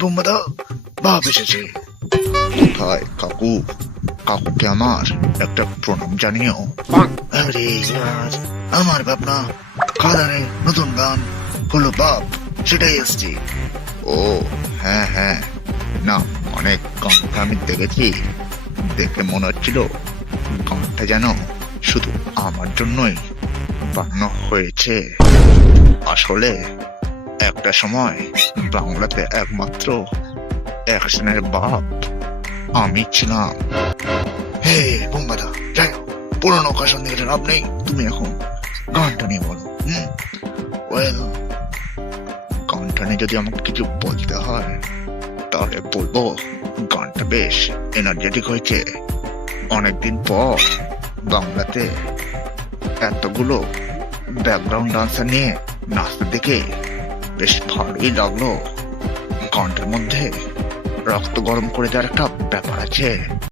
বোম্বাদা বাপ এসেছে কোথায় কাকু কাকুকে আমার একটা প্রণাম জানিও আরে ইয়ার আমার বাপ না কালারে নতুন গান হলো বাপ সেটাই এসছি ও হ্যাঁ হ্যাঁ না অনেক গানটা আমি দেখেছি দেখে মনে হচ্ছিল গানটা যেন শুধু আমার জন্যই বানানো হয়েছে আসলে একটা সময় বাংলাতে একমাত্র অ্যাকশনের বাপ আমি ছিলাম। হে বোম্বাদা যাই হোক, পুরোনো কাশন নিয়ে লাভ নেই। তুমি এখন গানটা নিয়ে বলো। ওয়েল গানটা নিয়ে যদি আমাকে কিছু বলতে হয়, তাহলে বলব গানটা বেশ এনার্জেটিক হয়েছে। অনেকদিন পর বাংলাতে এতগুলো ব্যাকগ্রাউন্ড ডান্সার নিয়ে নাচতে দেখে বেশ ভালোই লাগল। গানটার মধ্যে রক্ত গরম করে দেওয়ার একটা ব্যাপার আছে।